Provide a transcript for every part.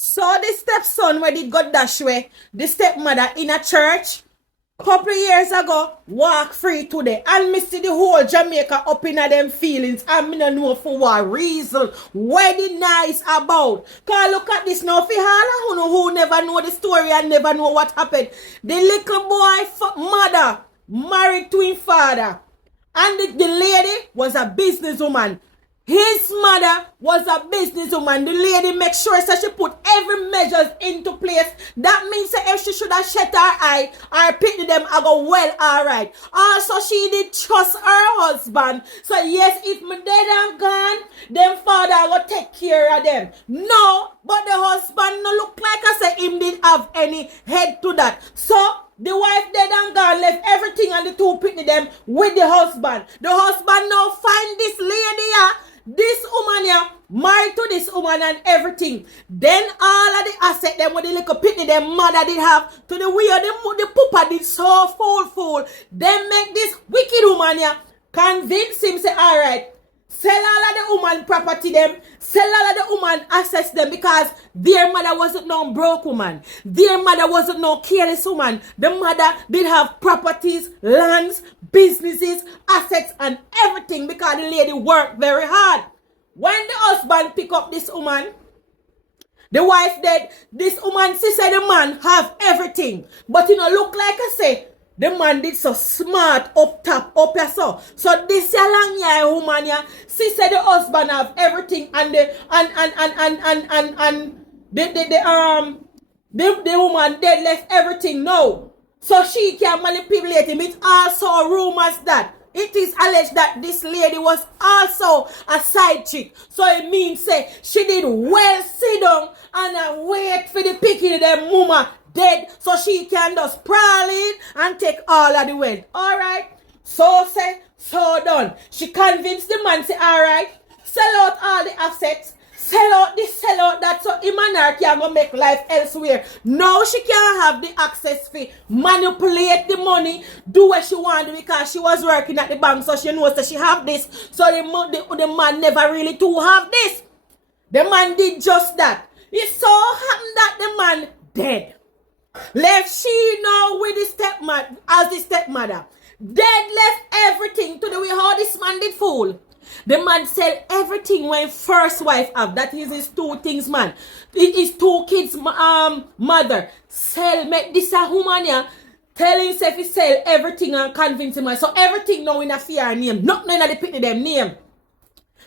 So the stepson where did go dash way, the stepmother in a church couple years ago walk free today and me see the whole Jamaica up in a them feelings and me no know for what reason where the nice about. Cause look at this now for all who never know the story and never know what happened. The little boy mother married to his father and the lady was a businesswoman. His mother was a businesswoman. The lady make sure that she put every measures into place. That means that if she should have shut her eye or pity them, I go well, alright. Also, she did trust her husband. So yes, if my dead and gone, then father will take care of them. No, but the husband no look like I say him didn't have any head to that. So the wife dead and gone, left everything and the two pitney them with the husband. The husband now find this lady here. This woman here, married to this woman and everything. Then all of the asset them with the little pitney them mother did have to the way the poopa did so fool. Then make this wicked woman here convince him say, alright, sell all of the woman property them, sell all of the woman assets them because their mother wasn't no broke woman. Their mother wasn't no careless woman. The mother did have properties, lands, businesses, assets and everything because the lady worked very hard. When the husband pick up this woman, the wife dead, this woman, she said the man have everything. But look like I say, the man did so smart up top, up here so. So this long year woman here, she said the husband have everything and the woman dead left everything now. So she can manipulate him. It's also rumors that it is alleged that this lady was also a side chick. So it means say she did well sit down and wait for the picking of the mama dead so she can just prowl in and take all of the wealth. Alright? So say, so done. She convinced the man say, alright, sell out all the assets, sell out this, sell out that, so him and her can go make life elsewhere. Now she can't have the access fee, manipulate the money, do what she want because she was working at the bank, so she knows that she have this. So the man never really to have this. The man did just that. It so happened that the man dead. Left she now with the stepmother as the stepmother. Dead left everything to the way how this man did fool. The man sell everything when first wife have. That is his two things, man. It is two kids mother. Sell, make this a woman here. Tell himself he sell everything and convince him. So everything now in a fear name. Not none of the pitney them name.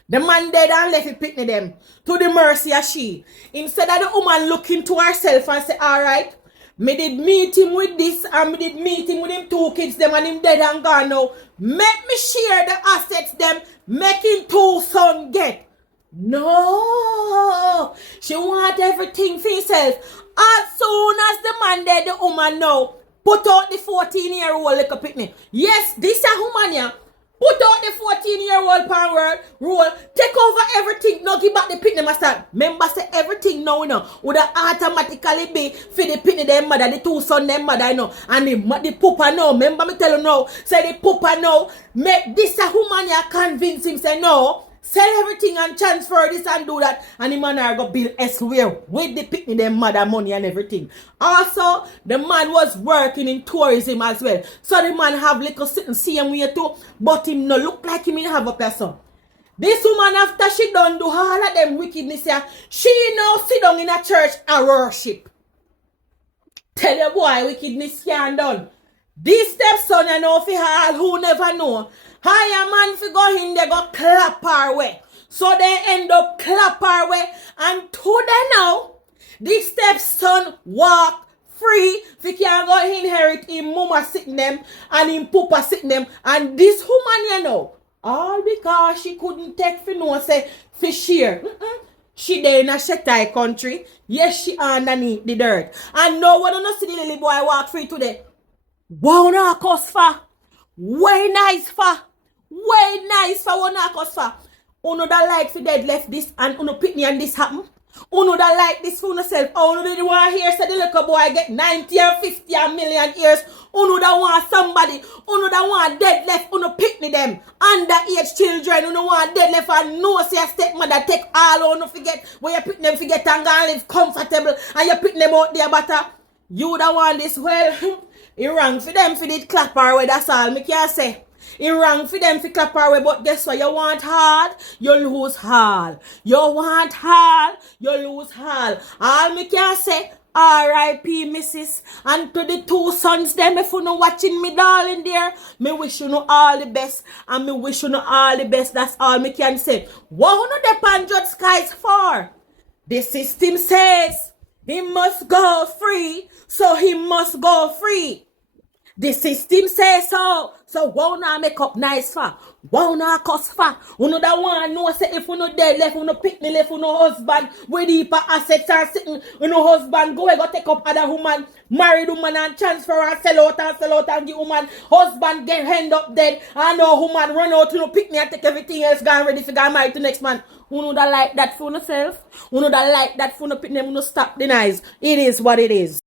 The man dead and left it pitney them. To the mercy of she. Instead of the woman looking to herself and say, alright, me did meet him with this and me did meet him with him two kids them and him dead and gone now. Make me share the assets them, make him two son get. No. She want everything for herself. As soon as the man dead, the woman now put out the 14-year-old little pitney. Yes, this is a woman here. Put out the 14-year-old power rule. Take over everything. No, give back the pitney master. Remember, say everything now, would automatically be for the pitney them mother, the two son them mother, and the poopa now. Remember me tell you now. Say the poopa now. Make this a woman here convince him, say no. Sell everything and transfer this and do that. And the man are go build elsewhere with the pitney them mother money and everything. Also, the man was working in tourism as well. So the man have little sitting same way too. But him no look like him have a person. This woman after she done do all of them wickedness here, she now sit down in a church and worship. Tell your boy wickedness can done. This stepson you know for all who never know. Higher man fi go in, they go clap her way. So they end up clap her way. And today now, this stepson walk free. Fi can go inherit him mama sitting them and him papa sitting them. And this woman all because she couldn't take fi no say fi share. She there in a Shetai country. Yes, she underneath the dirt. And no one don't see the little boy walk free today. Wow, na cost for. Way nice for. Way nice for one cost for. Uno that like for dead left this and uno pitney and this happen. Uno that like this for yourself. Uno didn't want to hear say the little boy get 90 and 50 and million years. Uno that want somebody. Uno that want dead left. Uno picnic them. Underage children. Uno want dead left and no say a stepmother take all. Uno forget where you pick them forget and go and live comfortable. And you pick them out there but you that want this. Well, it wrong for them for the clapper way. That's all me can say. It wrong for them to clap away, but guess what? You want hard, you lose hard. You want hard, you lose hard. All me can say, R.I.P. Mrs. And to the two sons, them if you no watching me darling there, me wish you know all the best. And me wish you know all the best. That's all me can say. What you know depend Judge Skies for? The system says he must go free, so he must go free. The system says so. So why not make up nice for? Why not cuss for? You know that one know say if you no dead left, you no pick me left, you no husband, where the assets are sitting, you no husband, go take up other woman, married woman and transfer and sell out and give woman, husband get hand up dead, and no woman run out, you no pick me and take everything else, gone ready for get married to next man. You know that like that for yourself? You know that like that for no pick them, you no stop the eyes. It is what it is.